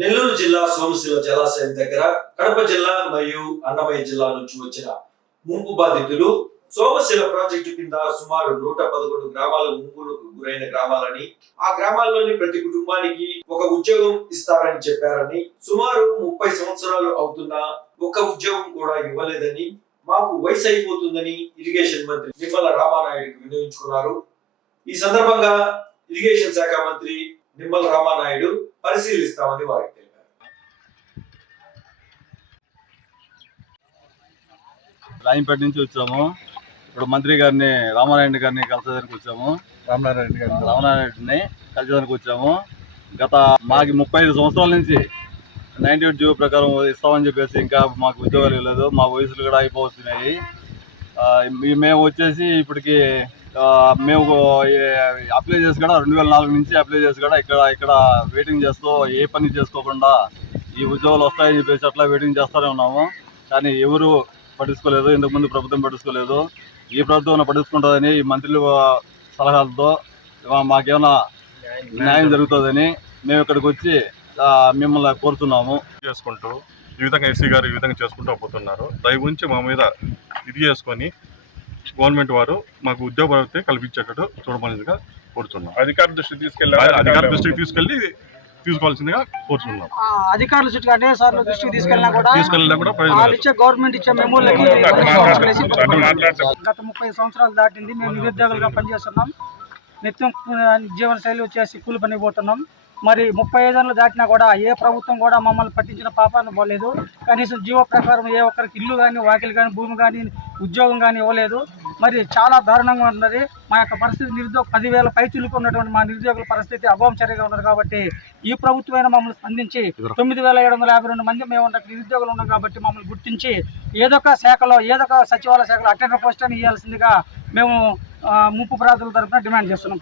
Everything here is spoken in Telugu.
నెల్లూరు జిల్లా సోమశిల జలాశయం దగ్గర కడప జిల్లా మరియు అన్నమయ్య జిల్లా నుంచి వచ్చిన ముంపు బాధితులు సోమశిల ప్రాజెక్టు కింద సుమారు నూట పదకొండు గ్రామాల ముంపులకు గురైన గ్రామాలని ఆ గ్రామాల్లోని ప్రతి కుటుంబానికి ఒక ఉద్యోగం ఇస్తారని చెప్పారని సుమారు ముప్పై సంవత్సరాలు అవుతున్నా ఒక ఉద్యోగం కూడా ఇవ్వలేదని మాకు వయసు అయిపోతుందని ఇరిగేషన్ మంత్రి నిమ్మల రామానాయుడికి వినియోగించుకున్నారు ఈ సందర్భంగా ఇరిగేషన్ శాఖ మంత్రి నిమ్మల రామానాయుడు పరిశీలిస్తామని వారికి రాయంపేట నుంచి వచ్చాము. ఇప్పుడు మంత్రి గారిని రామారాయణ గారిని కలిసేదానికి వచ్చాము. రామనారాయణ గారు రామారాయణని కలిసేదానికి వచ్చాము. గత మాకు ముప్పై ఐదు సంవత్సరాల నుంచి నైన్టీ ఎయిట్ జీవో ప్రకారం ఇస్తామని చెప్పేసి ఇంకా మాకు ఉద్యోగాలు ఇవ్వలేదు. మా వయసులు కూడా అయిపోతున్నాయి. మేము వచ్చేసి ఇప్పటికి మేము అప్లై చేసి కూడా రెండు వేల నాలుగు నుంచి అప్లై చేసి కూడా ఇక్కడ ఇక్కడ వెయిటింగ్ చేస్తూ ఏ పని చేసుకోకుండా ఈ ఉద్యోగాలు వస్తాయని చెప్పేసి అట్లా వెయిటింగ్ చేస్తూనే ఉన్నాము. కానీ ఎవరు పట్టించుకోలేదు ఇంతకుముందు ప్రభుత్వం పట్టించుకోలేదు. ఈ ప్రభుత్వం పట్టించుకుంటుందని ఈ మంత్రుల సలహాలతో మాకేమైనా న్యాయం జరుగుతుందని మేము ఇక్కడికి వచ్చి మిమ్మల్ని కోరుతున్నాము. చేసుకుంటూ ఈ విధంగా ఎస్సీ గారు ఈ విధంగా చేసుకుంటూ పోతున్నారు. దయ ఉంచి మా మీద ఇది చేసుకొని గవర్నమెంట్ వారు మాకు ఉద్యోగ కల్పించేటట్టు చూడమనేదిగా కోరుతున్నాం. అధికార దృష్టికి తీసుకెళ్ళి అధికార దృష్టికి తీసుకెళ్ళి తీసుకోవాల్సిందిగా కోరుతున్నాం. అధికారుల చుట్టూ దృష్టికి తీసుకెళ్ళినా కూడా తీసుకెళ్ళినా కూడా ప్రయోజనం వాళ్ళు. ఇచ్చే గవర్నమెంట్ ఇచ్చే మెమోలకి మాట్లాడలేదు. గత ముప్పై సంవత్సరాలు దాటింది. మేము నిరుద్యోగులుగా పనిచేస్తున్నాం. నిత్యం జీవన శైలి వచ్చేసి కూలి పని పోతున్నాం. మరి ముప్పై ఐదేళ్ళు దాటినా కూడా ఏ ప్రభుత్వం కూడా మమ్మల్ని పట్టించిన పాపాన్ని పోలేదు. కనీసం జీవో ప్రకారం ఏ ఒక్కరికి ఇల్లు కానీ వాకిలు కానీ భూమి కానీ ఉద్యోగం కానీ ఇవ్వలేదు. మరి చాలా దారుణంగా ఉన్నది. మా యొక్క పరిస్థితి నిరుద్యోగ పదివేల పైచులకు ఉన్నటువంటి మా నిరుద్యోగుల పరిస్థితి అభాంచర్యగా ఉన్నది కాబట్టి ఈ ప్రభుత్వమైన మమ్మల్ని స్పందించి తొమ్మిది వేల ఏడు వందల యాభై రెండు మంది మేము ఉన్న నిరుద్యోగులు ఉన్నాం కాబట్టి మమ్మల్ని గుర్తించి ఏదో ఒక శాఖలో ఏదో ఒక సచివాలయ శాఖలో అటెండర్ పోస్ట్ అని ఇవ్వాల్సిందిగా మేము ఆ, ముంపు ప్రాంతాల తరఫున డిమాండ్ చేస్తున్నాం.